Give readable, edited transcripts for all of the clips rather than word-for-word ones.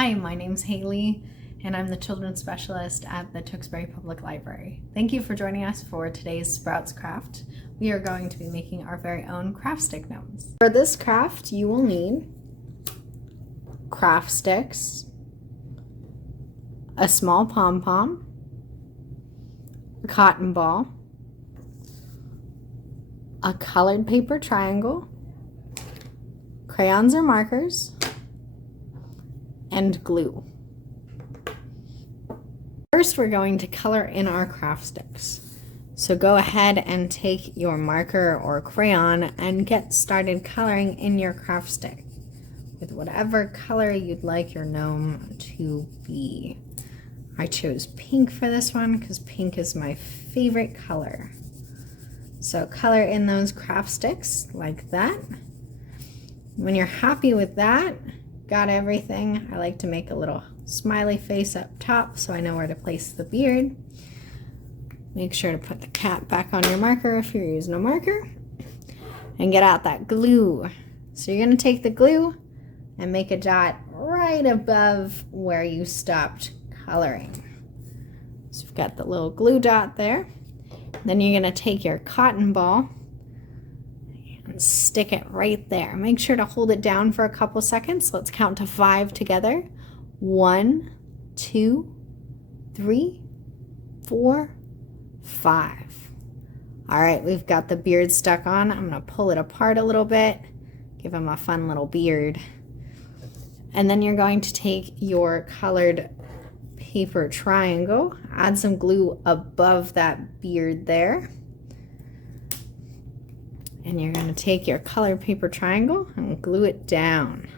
Hi, my name's Haley, and I'm the children's specialist at the Tewksbury Public Library. Thank you for joining us for today's Sprouts craft. We are going to be making our very own craft stick gnomes. For this craft, you will need craft sticks, a small pom-pom, a cotton ball, a colored paper triangle, crayons or markers, and glue. First, we're going to color in our craft sticks. So go ahead and take your marker or crayon and get started coloring in your craft stick with whatever color you'd like your gnome to be. I chose pink for this one because pink is my favorite color. So color in those craft sticks like that. When you're happy with that, got everything, I like to make a little smiley face up top so I know where to place the beard. Make sure to put the cap back on your marker if you're using a marker. And get out that glue. So you're going to take the glue and make a dot right above where you stopped coloring. So you've got the little glue dot there. Then you're going to take your cotton ball and stick it right there. Make sure to hold it down for a couple seconds. Let's count to 5 together. 1, 2, 3, 4, 5. All right, we've got the beard stuck on. I'm gonna pull it apart a little bit, give him a fun little beard. And then you're going to take your colored paper triangle, add some glue above that beard there. And you're going to take your colored paper triangle and glue it down,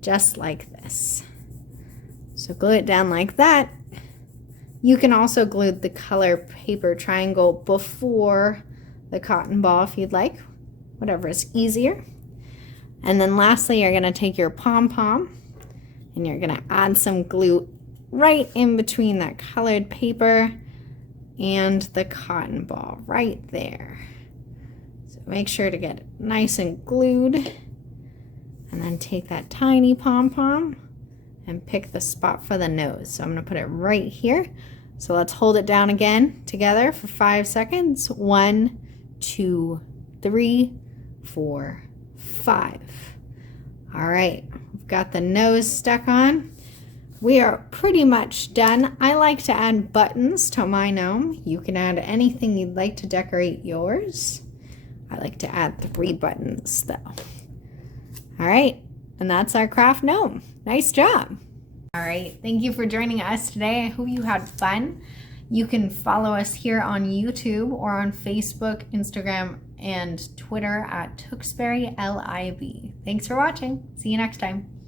just like this. So glue it down like that. You can also glue the color paper triangle before the cotton ball if you'd like, whatever is easier. And then lastly, you're going to take your pom-pom and you're going to add some glue right in between that colored paper and the cotton ball, right there. Make sure to get it nice and glued, and then take that tiny pom-pom and pick the spot for the nose. So I'm going to put it right here. So let's hold it down again together for 5 seconds. 1, 2, 3, 4, 5. All right, we've got the nose stuck on. We are pretty much done. I like to add buttons to my gnome. You can add anything you'd like to decorate yours. I like to add 3 buttons though. All right, and that's our craft gnome. Nice job. All right, thank you for joining us today. I hope you had fun. You can follow us here on YouTube or on Facebook, Instagram, and Twitter at Tewksbury LIB. Thanks for watching. See you next time.